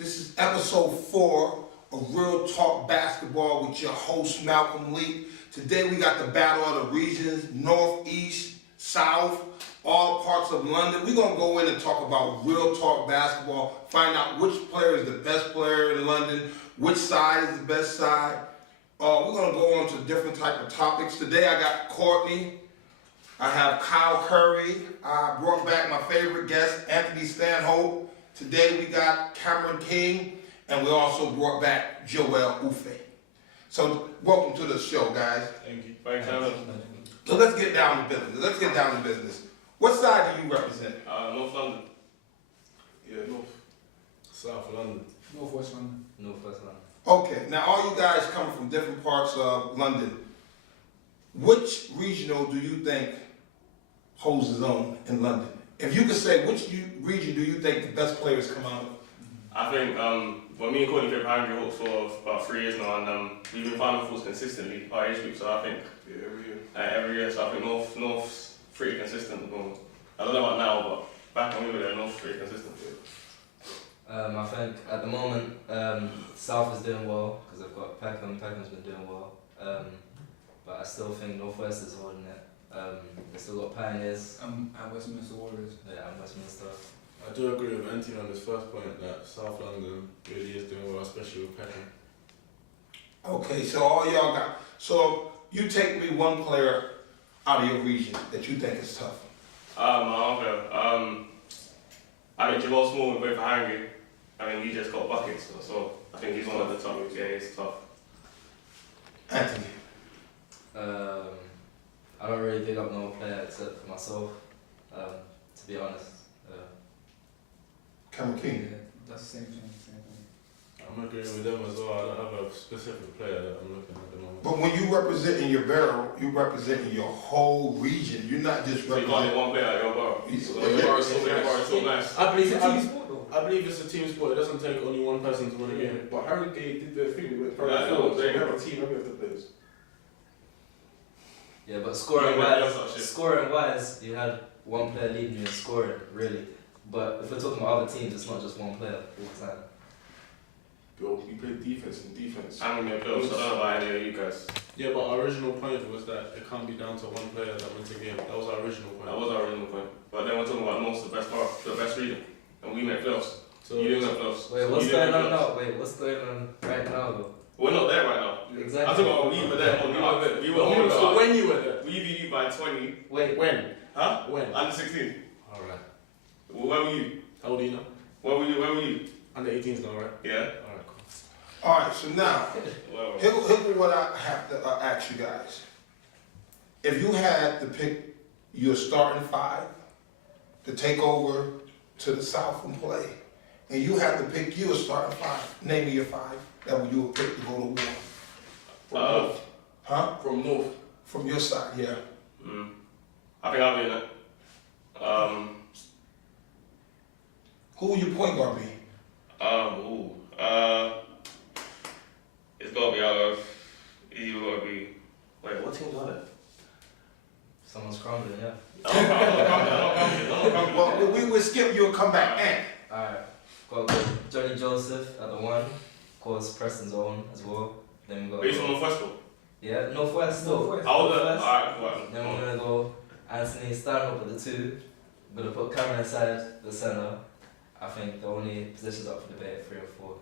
This is episode 4 of Real Talk Basketball with your host, Malcolm Lee. Today we got the battle of the regions, North, East, South, all parts of London. We're going to go in and talk about Real Talk Basketball, find out which player is the best player in London, which side is the best side. We're going to go on to different type of topics. Today I got Courtney. I have Kyle Curry. I brought back my favorite guest, Anthony Stanhope. Today we got Cameron King, and we also brought back Joel Ufe. So welcome to the show, guys. Thank you. Thanks, Alan. So let's get down to business. What side do you represent? North London. Yeah, North. South London. Northwest London. Northwest London. Okay, now all you guys coming from different parts of London. Which regional do you think holds his own in London? If you could say, which region do you think the best players come out of? I think, well, me and Courtney played for Hungary Hawks for about 3 years now, and we've been Final Fours consistently, our age group, so I think every year, so I think North's pretty consistent at the moment. I don't know about now, but back when we were there, North's pretty consistent. I think at the moment South is doing well because they've got Peckham. Peckham's been doing well, but I still think Northwest is holding it. They still got Pioneers. And Westminster Warriors. Yeah, and Westminster. I do agree with Anthony on his first point that South London really is doing well, especially with Peckham. Okay, so all y'all got, so you take me one player out of your region that you think is tough. I mean, Jamal Small, we played for Hungary. I mean, he just got buckets, so I think he's one of the top. Yeah, he's tough. Anthony. I don't really pick up no player except for myself. To be honest. Cameron King. Yeah, that's the same thing. I'm agreeing with them as well. I don't have a specific player that I'm looking at the moment. But when you representing your barrel, you representing your whole region. You're not just So you can't representing. get one player at your bar. Yeah. Your bar is so nice. I believe It's a team sport though. I believe it's a team sport. It doesn't take only one person to win a game. But Harrogate did their thing with Yeah, I know, they have a team of the players. Yeah, but Yeah, scoring wise, you had one player leading you in scoring, really. But if we're talking about other teams, it's not just one player all the time. Bro, we played defense and defense. I'm in your club, so I don't know about any of you guys. Yeah, but our original point was that it can't be down to one player that wins a game. That was our original point. That was our original point. But then we're talking about North's the best bar, the best region. And we made playoffs. So You didn't make playoffs. Wait, what's You didn't going make on playoffs. now? Wait, what's going on right now though? We're not there right now. Exactly. I'm talking about we were there. We were on so when you were there, We beat you by 20. Wait, when? Huh? When? Under 16. Alright. Well, where were you? How old are you now? Where were you? Under 18s now, right? Yeah. Alright, cool. All right, so now, Well, here's what I have to ask you guys. If you had to pick your starting 5 to take over to the South and play, and you had to pick your starting 5, name me your 5 that you would pick to go to war. Huh? From North. From your side, yeah. I think I'll be in it. Who will your point guard be? It's gotta be out of. It's gotta be. Wait, what team's on it? someone's crumbling, yeah. Well, we will skip you and come back. Alright, got Johnny Joseph at the 1, of course Preston's own as well. Then we got. Are you from Northwest? Yeah, Northwest still. Northwest. Alright, cool. Then we're gonna go Anthony Stanhope at the 2. We're gonna put Cameron inside the centre. I think the only positions up for debate are 3 and 4.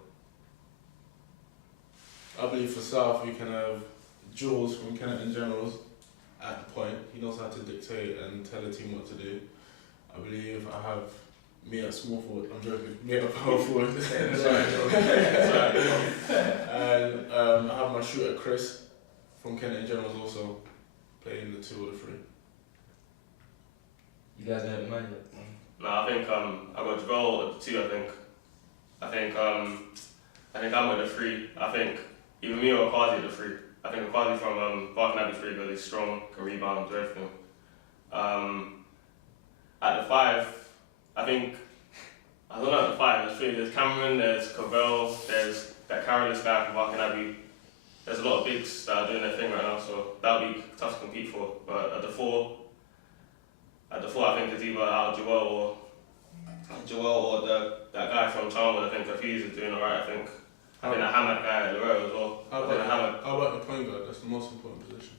I believe for South we can have Jules from Kennett and Generals at the point. He knows how to dictate and tell the team what to do. I believe I have me at small forward. I'm joking. Me at power forward. And I have my shooter Chris from Kennett and Generals also playing the 2 or the 3. You guys know the man yet? No, I think I got Joel at the 2. I think I'm at the 3. I think either me or Akazi at the 3. I think Akazi from Barking Abbey's pretty good. He's strong, can rebound, do everything. At the 5, I don't know at the 5. There's 3. There's Cameron, there's Cavell, there's that Carolus guy from Barking Abbey. There's a lot of bigs that are doing their thing right now, so that'll be tough to compete for. But at the 4, I think it's either out Joel or Joel or that guy from Charlwood, I think Hafiz is doing alright. I think the Hamad guy at Loretta as well. How I think the Hamad. about your point guard? That's the most important position.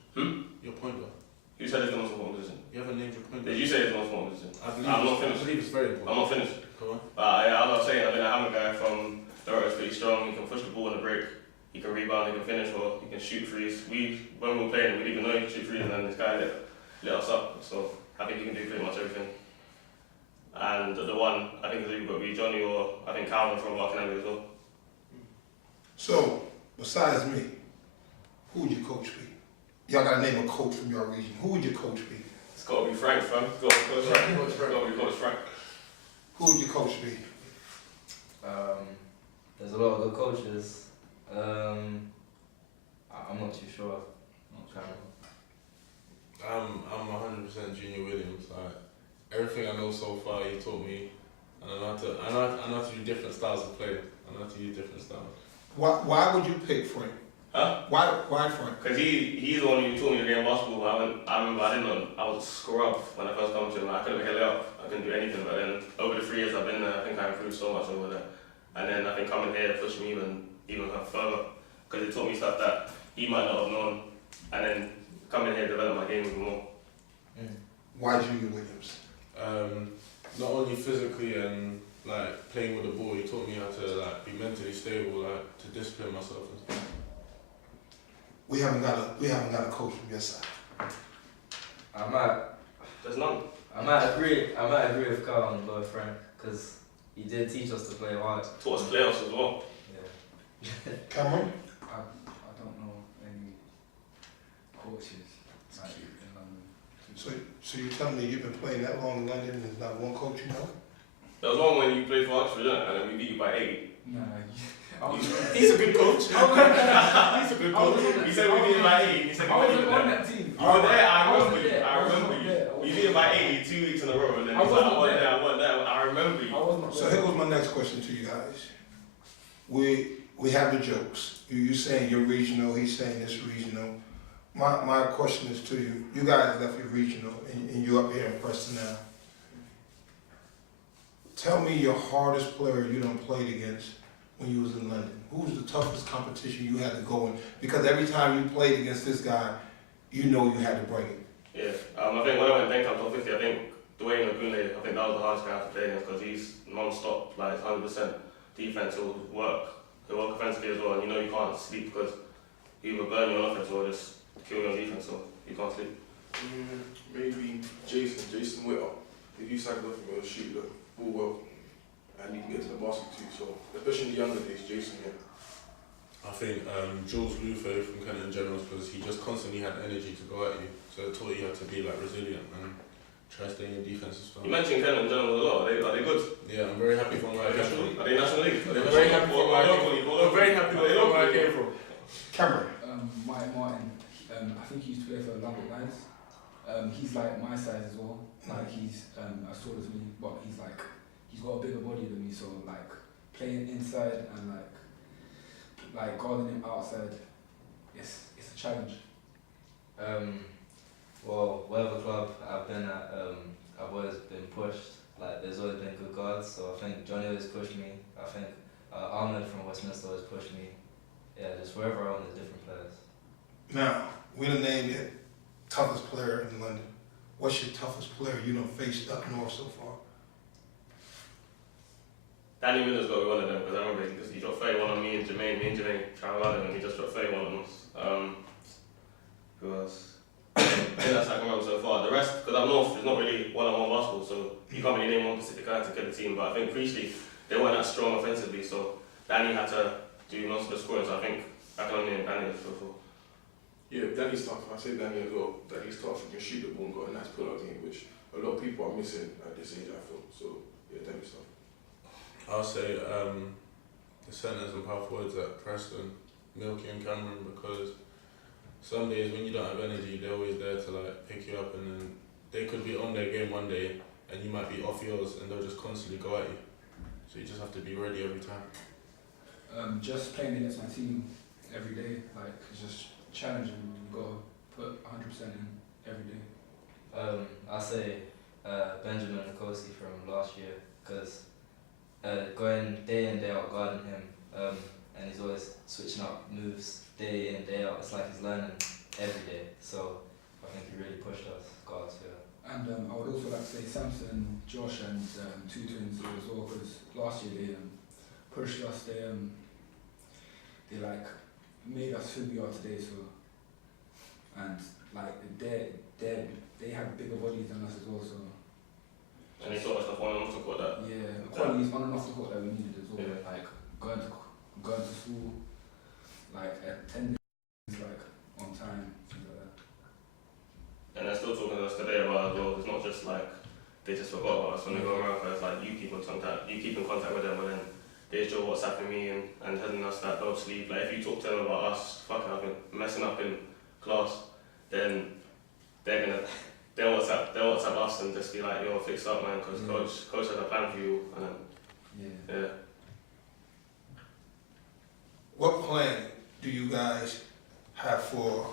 Your point guard. You said it's the most important position. You haven't named your point guard. Did you say it's the most important position? I I'm not finished. I believe it's very I'm important. not finished. Go on. But yeah, as I was saying, I think the Hamad guy from Loretta is pretty strong. He can push the ball in the break. He can rebound. He can finish well. He can shoot threes. When we were playing, we didn't even know he could shoot threes, and then this guy lit us up. So I think he can do pretty much everything. And the one I think is either going to be Johnny or I think Calvin from Barkinelli as well. So, besides me, who would your coach be? Y'all gotta name a coach from your region. Who would your coach be? It's got to be Frank, fam. It's got to be Coach Frank. Coach Frank. It's got to be Coach Frank. Who would your coach be? There's a lot of good coaches. I'm not too sure. Not sure. I'm 100% Junior Williams. Like everything I know so far, he taught me, and I know how to do different styles of play. I know how to use different styles. Why would you pick Frank? Huh? Why Frank? Because he's the one who taught me the game of basketball. I remember I didn't know, I was a scrub when I first come to him. I couldn't hit it up. I couldn't do anything. But then over the 3 years I've been there, I think I improved so much over there. And then I think coming here pushed me even further. Because it taught me stuff that he might not have known. And then coming here developed my game even more. Why Junior Williams? Not only physically and like playing with the ball, he taught me how to like be mentally stable, like to discipline myself and stuff. We haven't got a coach from your side. There's none. I might agree with Carl on the Frank because he did teach us to play hard. Taught us playoffs as well. Yeah. Cameron? I don't know any coaches like in London. So you're telling me you've been playing that long in London and there's not one coach you know? There was one when you played for Oxford, didn't it? And then we beat you by 8. Nah, I was, He's a good coach. He's a good coach. He said we beat him by 8. He said I we beat wasn't him on by 8. that team. You were there, I wasn't remember you. there. I remember wasn't you. there. We beat him by 8 2 weeks in a row, and then I he's like, I wasn't wasn't there. there, I wasn't there. I remember I you. wasn't So here goes my next question to you guys. We have the jokes. You saying you're regional, he's saying it's regional. My question is to you. You guys left your regional and you're up here in Preston now. Tell me your hardest player you done played against when you was in London. Who was the toughest competition you had to go in? Because every time you played against this guy, you know you had to bring it. Yeah, I think when I went to Denkamp top 50, I think Dwayne Ogunle, I think that was the hardest guy to play against because he's non-stop, like 100% defense. He'll work offensively as well, and you know you can't sleep because he either burn you on offense or just kill you on defense, so you can't sleep. Maybe Jason Witter. If you signed off him, he'll shoot the ball well, and he can get to the basket too. So especially in the younger days, Jason, yeah. I think Jules Luther from Kenton Generals because he just constantly had energy to go at you, so it taught you how to be like resilient and try to stay in your defensive style. You mentioned Ken and General a lot. Are they good? Yeah, I'm very happy from where I came from. Are they National League? Are they I'm very happy National from where I League? came Locally? from. I'm very happy Are they from where I locally? came from. Cameron. Mike Martin. I think he used to play for London Lions. He's like my size as well. Like he's as tall as me, but he's got a bigger body than me. So like playing inside and like guarding him outside, it's a challenge. Well, whatever club I've been at, I've always been pushed. Like, there's always been good guards, so I think Johnny always pushed me. I think Ahmed from Westminster always pushed me. Yeah, just wherever I went, there's different players. Now, we done named it toughest player in London. What's your toughest player you done faced up north so far? Danny Miller's got to be one of them because I remember he dropped 31 on me and Jermaine Travelado, and he just dropped 31 on us. Who else? I think that's like I remember so far. The rest, because up north, it's not really one-on-one basketball, so you can't really name one specific guy to get the team. But I think Priestley, they weren't that strong offensively, so Danny had to do most of the scoring. So I think I can only name Danny for sure. Yeah, Danny's tough. I say Danny as well. Danny's tough. He can shoot the ball and got a nice pull-out game, which a lot of people are missing at this age, I feel. So yeah, Danny's tough. I'll say the centres and power forwards at Preston, Milky and Cameron, because some days when you don't have energy, they're always there to like pick you up, and then they could be on their game one day and you might be off yours, and they'll just constantly go at you. So you just have to be ready every time. Just playing against my team every day, like it's just challenging. You gotta put 100% in every day. I say Benjamin Nkosi from last year because going day in, day out guarding him, and he's always switching up moves day in, day out. It's like he's learning every day. So I think he really pushed us guards here. And I would also like to say Samson, Josh, and two twins as well, because last year they pushed us. They like made us who we are today. So, and like they have bigger bodies than us as well. So And they taught us stuff on and off the court that. yeah, qualities on and off the court that we needed as well. Yeah. Like going to school, like attendance, like on time, things like that. And they're still talking to us today about it as well. It's not just like they just forgot about us when they go around. It's like you keep in contact with them, but then they're still WhatsApping me and telling us that don't sleep. Like if you talk to them about us fucking up and messing up in class, then they'll WhatsApp us and just be like, yo, fix up, man, because coach has a plan for you. And then, yeah. What plan do you guys have for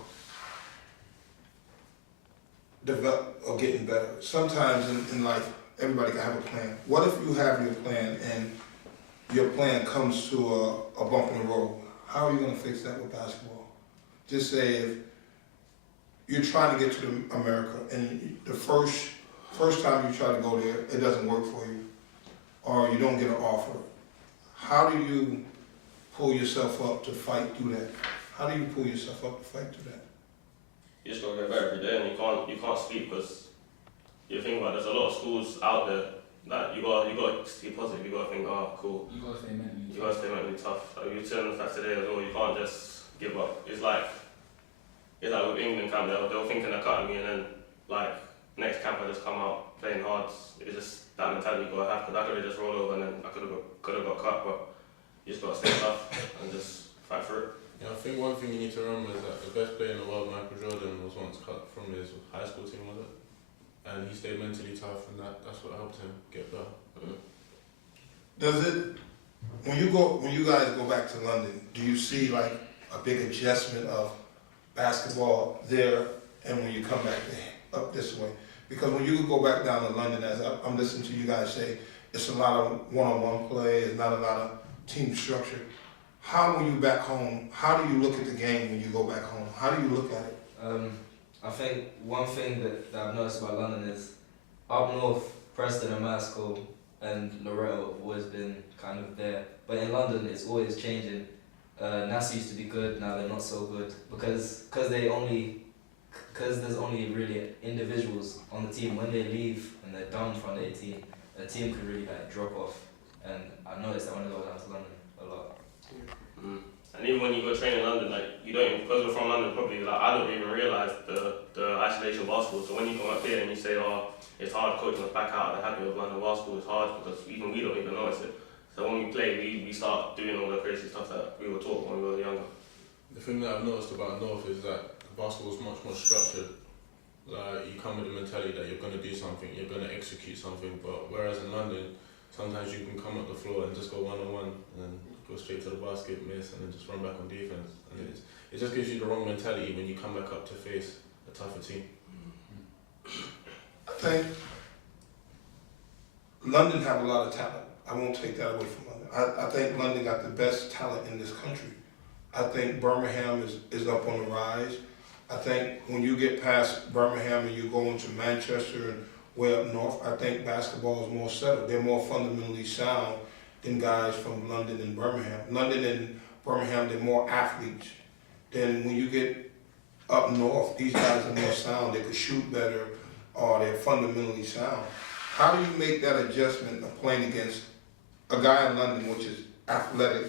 develop or getting better? Sometimes in life, everybody can have a plan. What if you have your plan and your plan comes to a bump in the road? How are you going to fix that with basketball? Just say if you're trying to get to America and the first time you try to go there, it doesn't work for you, or you don't get an offer. How do you pull yourself up to fight through that? How do you pull yourself up to fight through that? You just gotta get better every day, and you can't sleep because you think about there's a lot of schools out there that you gotta stay positive. You gotta think, oh cool. You gotta stay mentally. You gotta stay mentally tough. Like you turn the fact today as well. You can't just give up. It's like with England camp. They were thinking they're cutting me, and then like next camp I just come out playing hard. It's just that mentality you gotta have. Because I could have just rolled over and then I could have got cut, but you just gotta stay tough and just fight for it. Yeah, I think one thing you need to remember is that the best player in the world, Michael Jordan, was once cut from his high school team, was it? And he stayed mentally tough, and that's what helped him get better. Does it, when you guys go back to London, do you see like a big adjustment of basketball there and when you come back up this way? Because when you go back down to London, as I'm listening to you guys say, it's a lot of one-on-one play, it's not a lot of team structure. How, when you back home, how do you look at the game when you go back home? How do you look at it? I think one thing that I've noticed about London is up north, Preston and Mascot and Loretto have always been kind of there. But in London, it's always changing. NASA used to be good, now they're not so good. Because there's only really individuals on the team. When they leave and they're down from the 18, the team could really like drop off. And I noticed that when I go down to London a lot. And even when you go train in London, like you don't even, because we're from London, probably like I don't even realise the isolation of basketball. So when you come up here and you say, oh, it's hard coaching us back out of the habit of London basketball, it's hard because even we don't even notice it. So when we play, we start doing all the crazy stuff that we were taught when we were younger. The thing that I've noticed about North is that basketball is much more structured. Like you come with the mentality that you're going to do something, you're going to execute something. But whereas in London, sometimes you can come up the floor and just go one-on-one and go straight to the basket, miss, and then just run back on defense. And it just gives you the wrong mentality when you come back up to face a tougher team. I think London have a lot of talent. I won't take that away from London. I think London got the best talent in this country. I think Birmingham is up on the rise. I think when you get past Birmingham and you go into Manchester and way up north, I think basketball is more settled. They're more fundamentally sound than guys from London and Birmingham. London and Birmingham, they're more athletes. Then when you get up north, these guys are more sound. They can shoot better, or they're fundamentally sound. How do you make that adjustment of playing against a guy in London, which is athletic?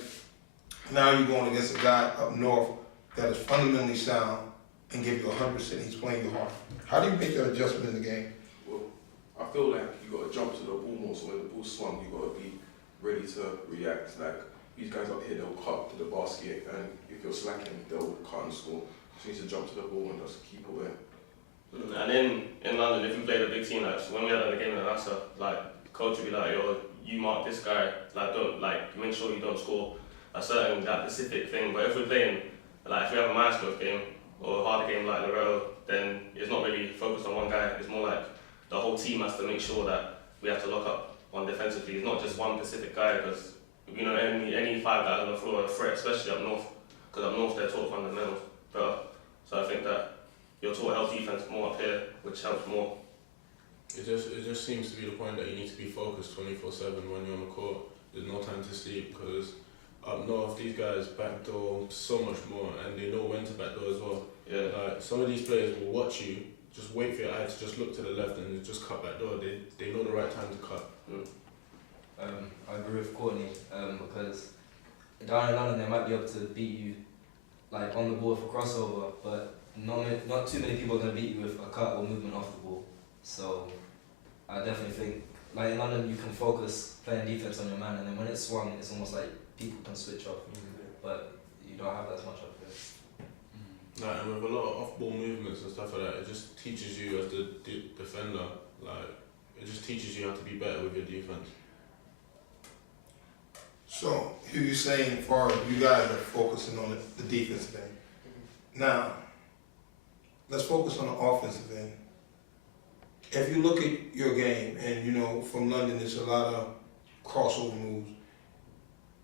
Now you're going against a guy up north that is fundamentally sound and give you 100%. He's playing you hard. How do you make that adjustment in the game? Well, I feel like you got to jump to the ball more. So when the ball swung, you got to be ready to react. Like these guys up here, they'll cut to the basket, and if you're slacking, they'll cut and score. So you need to jump to the ball and just keep away. And in London, if we played a big team, like so when we had a game in NASA, like coach would be like, yo, you mark this guy, like don't make sure you don't score a certain that specific thing. But if we're playing, like if we have a Mansfield game or a harder game like Loretto, then it's not really focused on one guy. It's more like the whole team has to make sure that we have to lock up on defensively. It's not just one specific guy because you know any 5 guys on the floor are a threat, especially up north. Because up north they're taught fundamentals better. So I think that you're taught help defense more up here, which helps more. It just seems to be the point that you need to be focused 24/7 when you're on the court. There's no time to sleep because up north these guys backdoor so much more and they know when to backdoor as well. Yeah. Like some of these players will watch you, just wait for your eye to just look to the left and just cut backdoor. They know the right time to cut. I agree with Courtney because down in London they might be able to beat you like on the ball for crossover, but not too many people are going to beat you with a cut or movement off the ball. So I definitely think like in London you can focus playing defense on your man, and then when it's swung it's almost like people can switch off, but you don't have that much up there. Like, and with a lot of off-ball movements and stuff like that, it just teaches you as the defender, like, it just teaches you how to be better with your defense. So, here you're saying, far as you guys are focusing on the defensive end. Now, let's focus on the offensive end. If you look at your game, and you know, from London, there's a lot of crossover moves.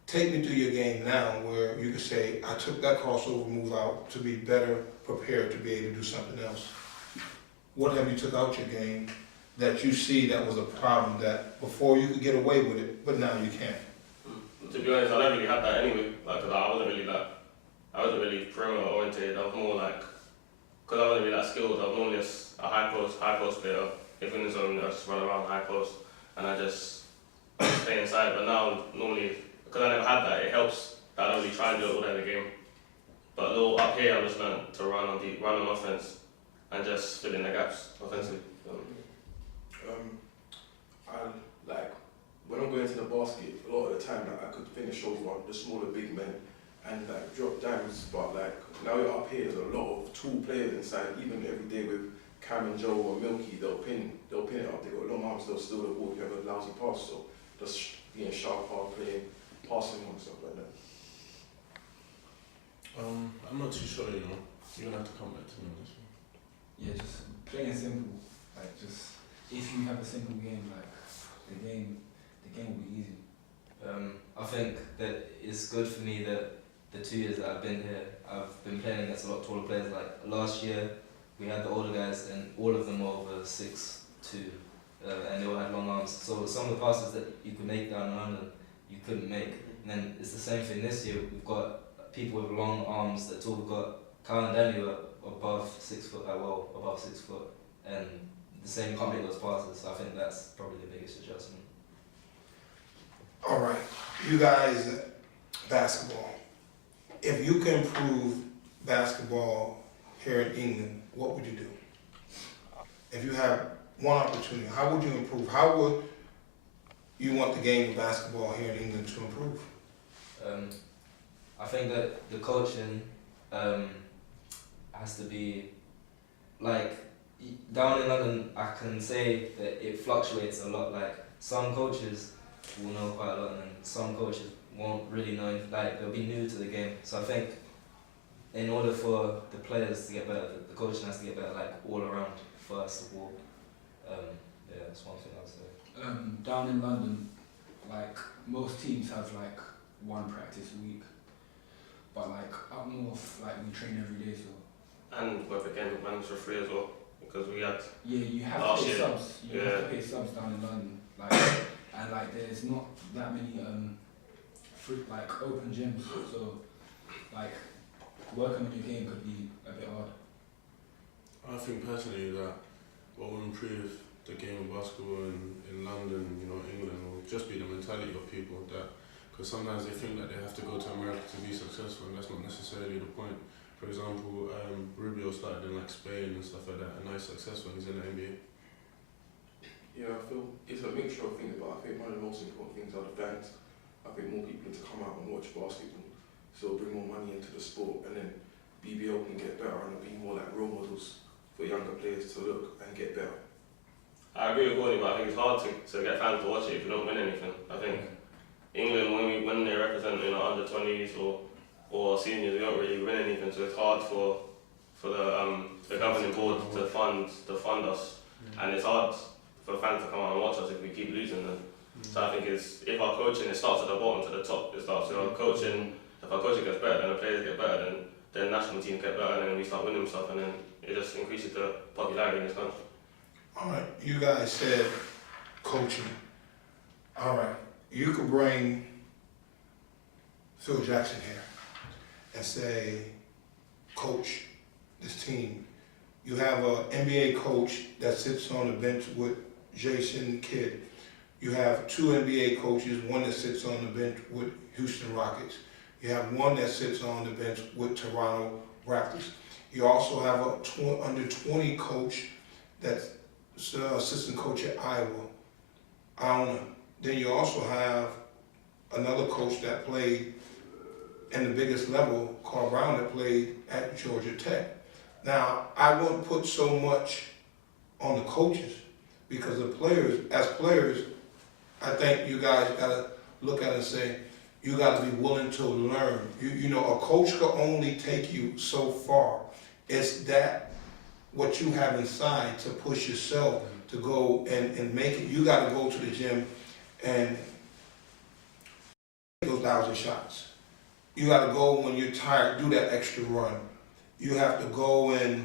Take me through your game now where you could say, I took that crossover move out to be better prepared to be able to do something else. What have you took out your game that you see that was a problem that before you could get away with it, but now you can't? To be honest, I don't really have that anyway. Like, 'cause I wasn't really perimeter oriented. I was more like, because I wasn't really that skilled. I was normally a high post player. If in the zone, I just run around high post and I just stay inside. But now, normally, because I never had that, it helps that I don't really try and do it all day in the game. But a little up here, I just learned to run on offense and just fill in the gaps offensively. I like when I'm going to the basket. A lot of the time, like, I could finish over the smaller big men and like drop dimes. But like now you're up here, there's a lot of tall players inside. Even every day with Cam and Joe or Milky, they'll pin it up. They got long arms. They'll steal the ball if you have a lousy pass. So just being sharp, hard playing, passing and stuff like that. I'm not too sure, you know. You're gonna have to come back to me on this one. Yeah, just plain and simple. Like just if you have a simple game, like the game will be easy. I think that it's good for me that the 2 years that I've been here, I've been playing against a lot taller players. Like last year, we had the older guys, and all of them were over 6'2", and they all had long arms. So some of the passes that you could make down in London, you couldn't make. And then it's the same thing this year. We've got people with long arms that's all. We've got Kyle and Danny were above 6 foot, above 6 foot, and the same you can't make those passes. So I think that's probably the biggest adjustment. All right, you guys, basketball. If you can improve basketball here in England, what would you do? If you have one opportunity, how would you improve? How would you want the game of basketball here in England to improve? I think that the coaching has to be like down in London. I can say that it fluctuates a lot. Like some coaches will know quite a lot, and then some coaches won't really know. Like they'll be new to the game. So I think in order for the players to get better, the coaching has to get better, like all around. First of all, yeah, that's one thing I'll say. Down in London, like most teams have like one practice a week, but like up north, like we train every day. So And we're again with managed for free as well because we had yeah, you have Last to pay year, subs. You have yeah. to pay subs down in London, like and like there's not that many free, like open gyms. So like working on your game could be a bit hard. I think personally that what will improve the game of basketball in London, you know, England, will just be the mentality of people that, because sometimes they think that they have to go to America to be successful, and that's not necessarily the point. For example, Rubio started in like Spain and stuff like that, and now he's successful and he's in the NBA. Yeah, I feel it's a mixture of things, but I think one of the most important things are the fans. I think more people need to come out and watch basketball, so bring more money into the sport, and then BBL can get better and be more like role models for younger players to look and get better. I agree with Gordon, but I think it's hard to get fans to watch it if you don't win anything. I think England, when they represent under 20s or seniors, we don't really win anything, so it's hard for the governing board to fund us, and it's hard for fans to come out and watch us if we keep losing. Then So I think if our coaching, it starts at the bottom to the top. It starts with our coaching. If our coaching gets better, then the players get better, then national teams get better, and then we start winning stuff, and then it just increases the popularity in this country. All right, you guys said coaching. All right, you could bring Phil Jackson here and say, coach this team. You have an NBA coach that sits on the bench with Jason Kidd. You have 2 NBA coaches, one that sits on the bench with Houston Rockets. You have one that sits on the bench with Toronto Raptors. You also have a under 20 coach that's assistant coach at Iowa. Then you also have another coach that played in the biggest level, Carl Brown, that played at Georgia Tech. Now, I wouldn't put so much on the coaches because the players, as players, I think you guys gotta look at it and say, you gotta be willing to learn. You know, a coach can only take you so far. It's that what you have inside to push yourself to go and make it. You gotta go to the gym and take those 1,000 shots. You gotta go when you're tired, do that extra run. You have to go in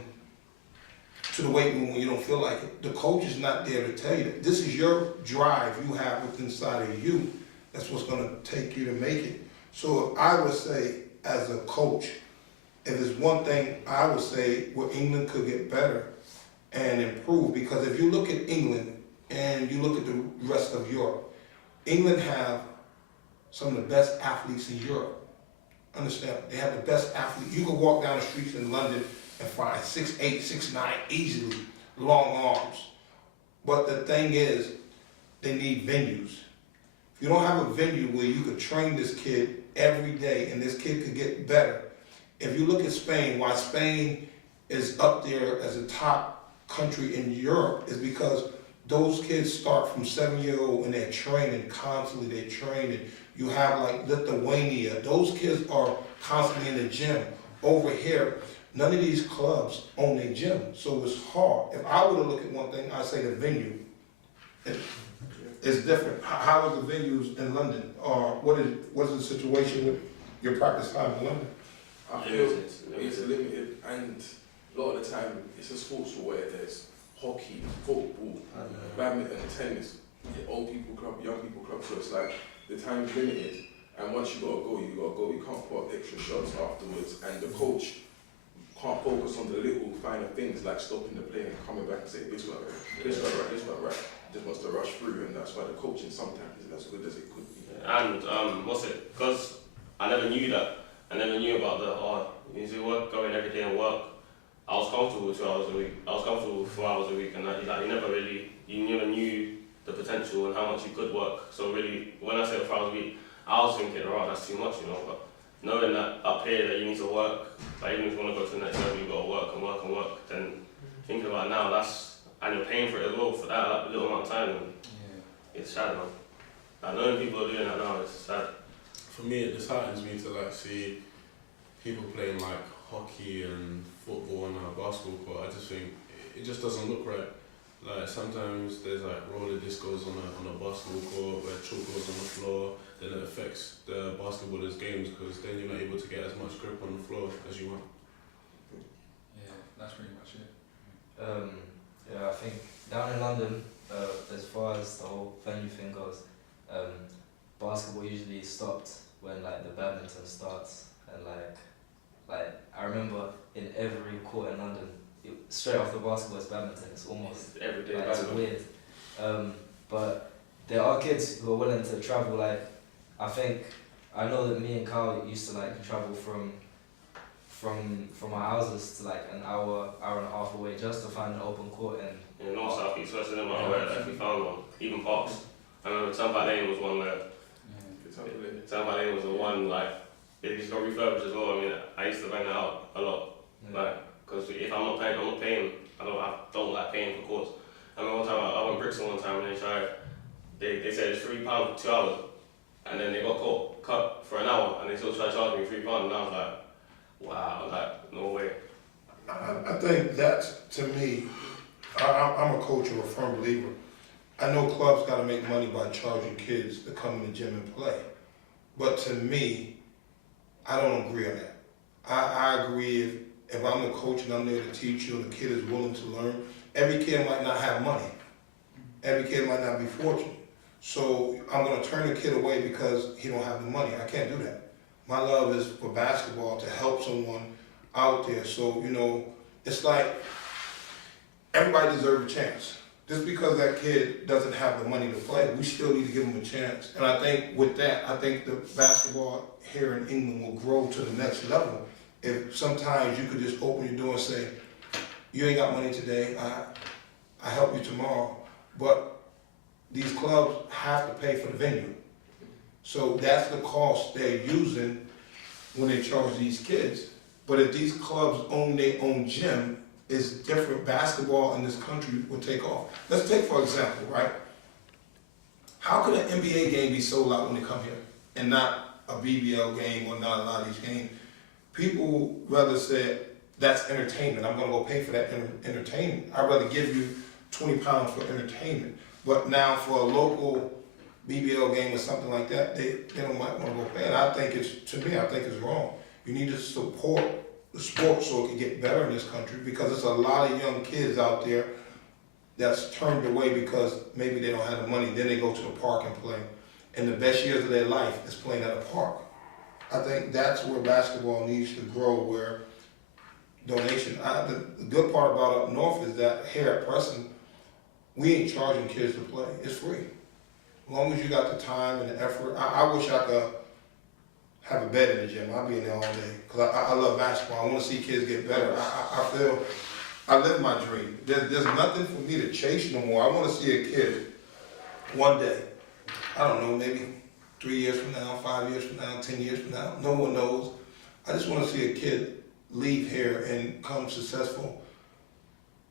to the weight room when you don't feel like it. The coach is not there to tell you that. This is your drive you have within inside of you. That's what's gonna take you to make it. So if I would say, as a coach, if there's one thing I would say where England could get better and improve, because if you look at England and you look at the rest of Europe, England have some of the best athletes in Europe. Understand? They have the best athletes. You can walk down the streets in London and find 6'8", 6'9", easily, long arms. But the thing is, they need venues. If you don't have a venue where you could train this kid every day and this kid could get better. If you look at Spain, why Spain is up there as a top country in Europe is because those kids start from 7-year-old and they're training constantly, they're training. You have like Lithuania, those kids are constantly in the gym. Over here, none of these clubs own their gym, so it's hard. If I were to look at one thing, I'd say the venue. It's different. How are the venues in London? Or what is the situation with your practice time in London? I feel it's limited, and a lot of the time it's a sports where there's hockey, football, badminton, tennis, old people club, young people club, so it's like the time's limited, and once you gotta go, you can't put extra shots afterwards, and the coach can't focus on the little finer things like stopping the play and coming back and saying this one right, this one right, this one right. Just wants to rush through, and that's why the coaching sometimes isn't as good as it could be. And because I never knew that. I never knew about you need to work, go in every day and work. I was comfortable with 2 hours a week. I was comfortable with 4 hours a week, and you never knew the potential and how much you could work. So really, when I said 4 hours a week, I was thinking, that's too much, But knowing that up here that you need to work, like even if you want to go to the next level, you've got to work and work and work. Then thinking about it now, and you're paying for it as well for that little amount of time. And it's sad, man. Like knowing people are doing that now, it's sad. For me, it disheartens me to like see people playing like hockey and football and basketball court. I just think it just doesn't look right. Like sometimes there's like roller discos on a basketball court where chalk goes on the floor. Then it affects the basketballers' games because then you're not able to get as much grip on the floor as you want. Yeah, that's pretty much it. I think down in London, as far as the whole venue thing goes, basketball usually stopped when like the badminton starts, and like I remember in every court in London, straight after basketball is badminton. It's almost every day. like, it's weird. But there are kids who are willing to travel. Like I know that me and Kyle used to like travel from our houses to like an hour and a half away just to find an open court In North, South, East, West, and where we found one. Even parks. I remember Tampa Lane was one where Tampa Lane was the one like it just got refurbished as well. I mean, I used to bang that out a lot, because if I'm not paying. I don't like paying for courts. I remember one time I went Brixton one time and they said it's £3 for 2 hours, and then they got cut for an hour and they still tried to charge me £3, and I was like, wow, like no way. I think that's, to me, I'm a coach or a firm believer. I know clubs gotta make money by charging kids to come in the gym and play. But to me, I don't agree on that. I agree if I'm the coach and I'm there to teach you and the kid is willing to learn, every kid might not have money. Every kid might not be fortunate. So I'm gonna turn the kid away because he don't have the money. I can't do that. My love is for basketball to help someone out there. So, you know, it's like everybody deserves a chance. Just because that kid doesn't have the money to play, we still need to give him a chance. And I think with that, I think the basketball here in England will grow to the next level. If sometimes you could just open your door and say, you ain't got money today, I help you tomorrow. But these clubs have to pay for the venue. So that's the cost they're using when they charge these kids. But if these clubs own their own gym, it's different. Basketball in this country would take off. Let's take, for example, right? How could an NBA game be sold out when they come here and not a BBL game or not a lot of these games? People rather say, that's entertainment. I'm gonna go pay for that entertainment. I'd rather give you 20 pounds for entertainment. But now for a local BBL game or something like that, they don't might wanna go pay. And I think it's wrong. You need to support the sport so it can get better in this country, because there's a lot of young kids out there that's turned away because maybe they don't have the money. Then they go to the park and play. And the best years of their life is playing at a park. I think that's where basketball needs to grow, where donation. The good part about up north is that here at Preston, we ain't charging kids to play. It's free. As long as you got the time and the effort. I wish I could have a bed in the gym. I'll be in there all day because I love basketball. I want to see kids get better. I feel I live my dream. There's nothing for me to chase no more. I want to see a kid one day. I don't know, maybe 3 years from now, 5 years from now, 10 years from now. No one knows. I just want to see a kid leave here and come successful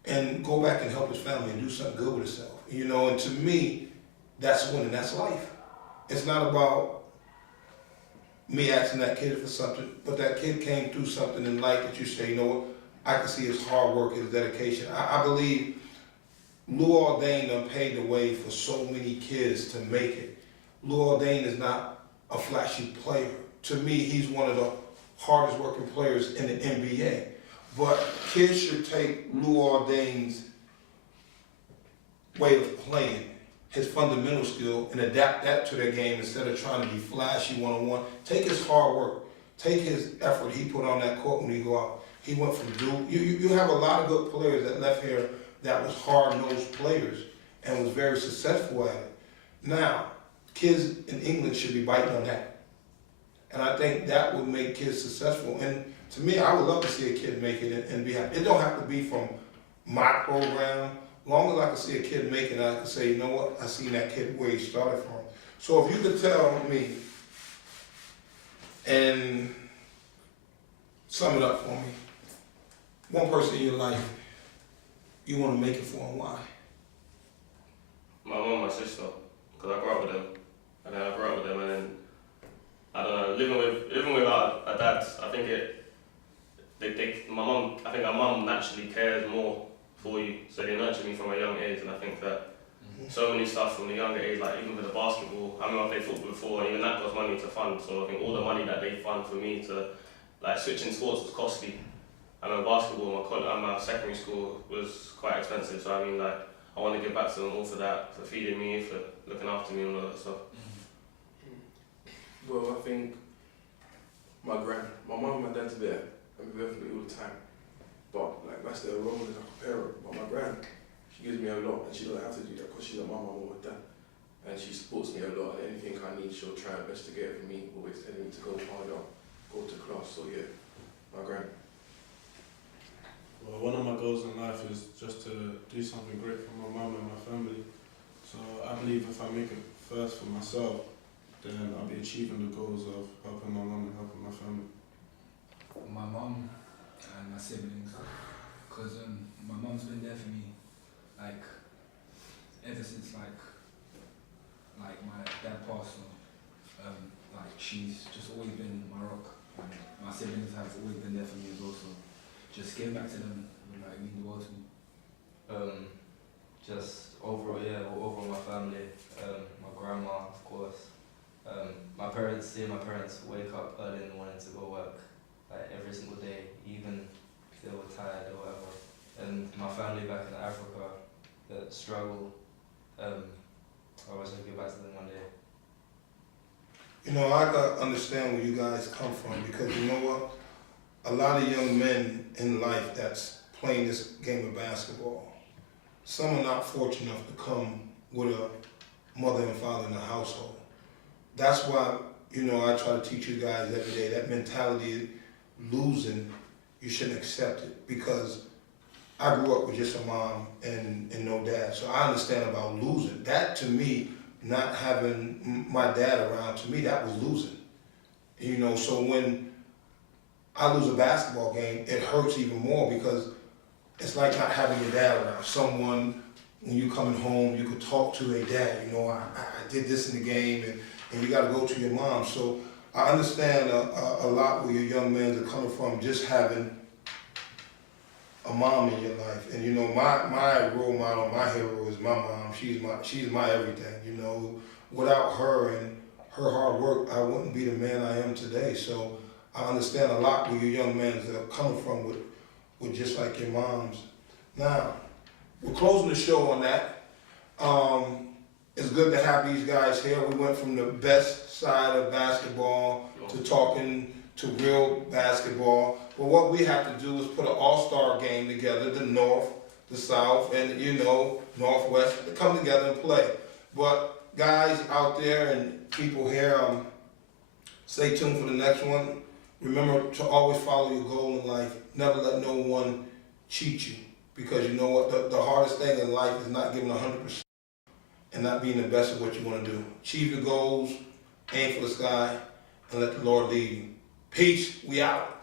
and go back and help his family and do something good with himself. You know, and to me, that's winning. That's life. It's not about me asking that kid for something, but that kid came through something in life that you say, you know what, I can see his hard work, his dedication. I believe Lou Aldain done paved the way for so many kids to make it. Lou Aldain is not a flashy player. To me, he's one of the hardest working players in the NBA. But kids should take Lou Aldain's way of playing, his fundamental skill, and adapt that to their game instead of trying to be flashy one-on-one. Take his hard work, take his effort he put on that court when he go out. He went from Duke. You have a lot of good players that left here that was hard-nosed players and was very successful at it. Now, kids in England should be biting on that. And I think that would make kids successful. And to me, I would love to see a kid make it and be happy. It don't have to be from my program. As long as I can see a kid make it, I can say, you know what, I seen that kid where he started from. So if you could tell me and sum it up for me, one person in your life you want to make it for and why? My mom and my sister, because I grew up with them. And then I grew up with them, and then, I don't know, living with a dad, I think I think our mum naturally cares more for you, so they nurtured me from a young age, and I think that so many stuff from a younger age, like even with the basketball, I remember I played football before, and even that cost money to fund, so I think all the money that they fund for me to, like, switching sports was costly. I know basketball, my secondary school was quite expensive, so I mean, like, I want to give back to them all for that, for feeding me, for looking after me and all that stuff. Well, I think my mum and my dad's there, and we're there for me all the time. But like that's the role as like a parent. But my gran, she gives me a lot, and she don't have to do that because she's a mum or a dad, and she supports me a lot. And anything I need, she'll try her best to get it for me. Always telling me to go harder, go to class. So yeah, my gran. Well, one of my goals in life is just to do something great for my mum and my family. So I believe if I make it first for myself, then I'll be achieving the goals of helping my mum and helping my family. My mum and my siblings, because my mum's been there for me, like, ever since, like my dad passed on. Like, she's just always been my rock, and my siblings have always been there for me as well, so just giving back to them would, like, mean the world to me. Just overall, yeah, overall my seeing my parents wake up early in the morning to go work, like every single day, even if they were tired or whatever. And my family back in Africa that struggle, I wish I could get back to them one day. You know, I can understand where you guys come from because you know what? A lot of young men in life that's playing this game of basketball, some are not fortunate enough to come with a mother and father in the household. That's why, you know, I try to teach you guys every day that mentality of losing, you shouldn't accept it because I grew up with just a mom and no dad, so I understand about losing. That to me, not having my dad around, to me that was losing. You know, so when I lose a basketball game, it hurts even more because it's like not having your dad around. Someone, when you coming home, you could talk to a dad, you know, I did this in the game and you gotta go to your mom. So I understand a lot where your young men are coming from, just having a mom in your life. And you know, my role model, my hero is my mom. She's my everything, you know. Without her and her hard work, I wouldn't be the man I am today. So I understand a lot where your young men are coming from with just like your moms. Now, we're closing the show on that. It's good to have these guys here. We went from the best side of basketball to talking to real basketball. But what we have to do is put an all-star game together, the North, the South, and you know, Northwest, to come together and play. But guys out there and people here, stay tuned for the next one. Remember to always follow your goal in life. Never let no one cheat you. Because you know what, the hardest thing in life is not giving 100% and not being the best at what you want to do. Achieve your goals, aim for the sky, and let the Lord lead you. Peace, we out.